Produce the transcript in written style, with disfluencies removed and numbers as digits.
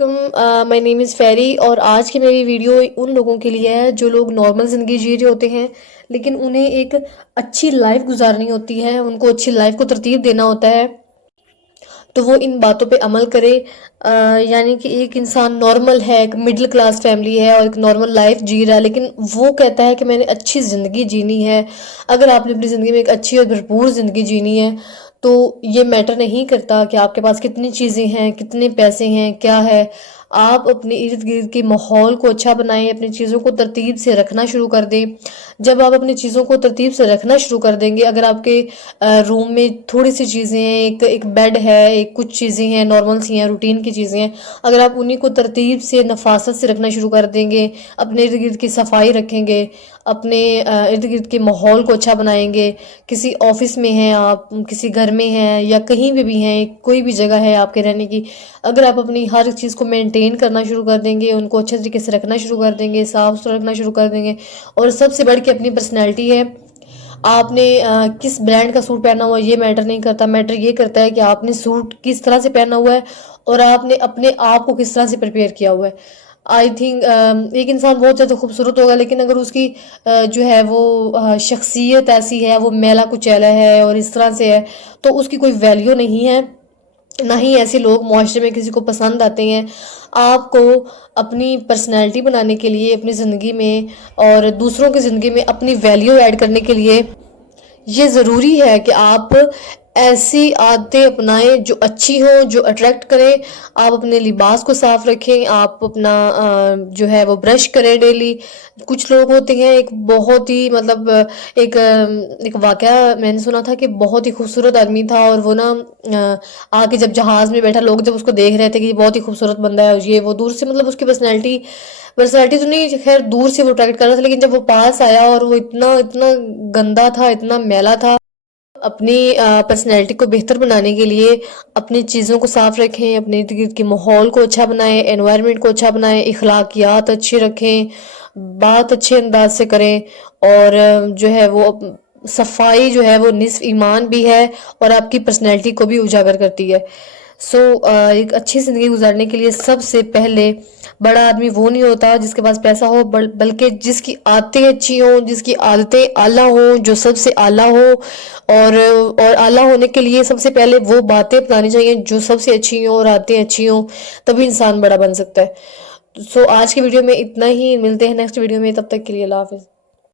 علیکم، مائی نیم از فیری، اور آج کی میری ویڈیو ان لوگوں کے لیے ہے جو لوگ نارمل زندگی جی رہے ہوتے ہیں لیکن انہیں ایک اچھی لائف گزارنی ہوتی ہے، ان کو اچھی لائف کو ترتیب دینا ہوتا ہے تو وہ ان باتوں پہ عمل کرے۔ یعنی کہ ایک انسان نارمل ہے، ایک مڈل کلاس فیملی ہے اور ایک نارمل لائف جی رہا ہے، لیکن وہ کہتا ہے کہ میں نے اچھی زندگی جینی ہے۔ اگر آپ نے اپنی زندگی میں ایک اچھی اور بھرپور زندگی جینی ہے تو یہ میٹر نہیں کرتا کہ آپ کے پاس کتنی چیزیں ہیں، کتنے پیسے ہیں، کیا ہے۔ آپ اپنے ارد گرد کے ماحول کو اچھا بنائیں، اپنی چیزوں کو ترتیب سے رکھنا شروع کر دیں۔ جب آپ اپنی چیزوں کو ترتیب سے رکھنا شروع کر دیں گے، اگر آپ کے روم میں تھوڑی سی چیزیں ہیں، ایک بیڈ ہے، ایک کچھ چیزیں ہیں نارمل سی ہیں، روٹین کی چیزیں ہیں، اگر آپ انہیں کو ترتیب سے نفاست سے رکھنا شروع کر دیں گے، اپنے ارد گرد کی صفائی رکھیں گے، اپنے ارد گرد کے ماحول کو اچھا بنائیں گے، کسی آفس میں ہیں، آپ کسی گھر میں ہیں یا کہیں بھی ہیں، کوئی بھی جگہ ہے آپ کے رہنے کی، اگر آپ اپنی ہر چیز کو مینٹین کرنا شروع کر دیں گے، ان کو اچھے طریقے سے رکھنا شروع کر دیں گے، صاف ستھرا رکھنا شروع کر دیں گے، اور سب سے بڑھ کے اپنی پرسنالٹی ہے۔ آپ نے کس برانڈ کا سوٹ پہنا ہوا ہے یہ میٹر نہیں کرتا، میٹر یہ کرتا ہے کہ آپ نے سوٹ کس طرح سے پہنا ہوا ہے اور آپ نے اپنے آپ کو کس طرح سے پریپیئر کیا ہوا ہے۔ آئی تھنک ایک انسان بہت زیادہ خوبصورت ہوگا لیکن اگر اس کی جو ہے وہ شخصیت ایسی ہے، وہ میلا کچیلا ہے اور اس طرح سے ہے تو اس کی کوئی ویلیو نہیں ہے، نہ ہی ایسے لوگ معاشرے میں کسی کو پسند آتے ہیں۔ آپ کو اپنی پرسنالٹی بنانے کے لیے اپنی زندگی میں اور دوسروں کی زندگی میں اپنی ویلیو ایڈ کرنے کے لیے یہ ضروری ہے کہ آپ ایسی عادتیں اپنائیں جو اچھی ہوں، جو اٹریکٹ کریں۔ آپ اپنے لباس کو صاف رکھیں، آپ اپنا جو ہے وہ برش کریں ڈیلی۔ کچھ لوگ ہوتے ہیں، ایک بہت ہی مطلب ایک واقعہ میں نے سنا تھا کہ بہت ہی خوبصورت آدمی تھا، اور وہ نا آگے جب جہاز میں بیٹھا، لوگ جب اس کو دیکھ رہے تھے کہ یہ بہت ہی خوبصورت بندہ ہے، یہ وہ دور سے مطلب اس کی پرسنالٹی تو نہیں، خیر دور سے وہ اٹریکٹ کر رہا تھا، لیکن جب وہ پاس آیا اور وہ اتنا گندا تھا، اتنا میلا تھا۔ اپنی پرسنالٹی کو بہتر بنانے کے لیے اپنی چیزوں کو صاف رکھیں، اپنے ارد گرد کے ماحول کو اچھا بنائیں، انوائرمنٹ کو اچھا بنائیں، اخلاقیات اچھے رکھیں، بات اچھے انداز سے کریں، اور جو ہے وہ صفائی جو ہے وہ نصف ایمان بھی ہے اور آپ کی پرسنالٹی کو بھی اجاگر کرتی ہے۔ ایک اچھی زندگی گزارنے کے لیے سب سے پہلے بڑا آدمی وہ نہیں ہوتا جس کے پاس پیسہ ہو، بلکہ جس کی عادتیں اچھی ہوں، جس کی عادتیں اعلیٰ ہوں، جو سب سے اعلیٰ ہو، اور اعلیٰ ہونے کے لیے سب سے پہلے وہ باتیں اپنانی چاہیے جو سب سے اچھی ہوں اور عادتیں اچھی ہوں، تبھی انسان بڑا بن سکتا ہے۔ آج کی ویڈیو میں اتنا ہی، ملتے ہیں نیکسٹ ویڈیو میں، تب تک کے لیے اللہ حافظ۔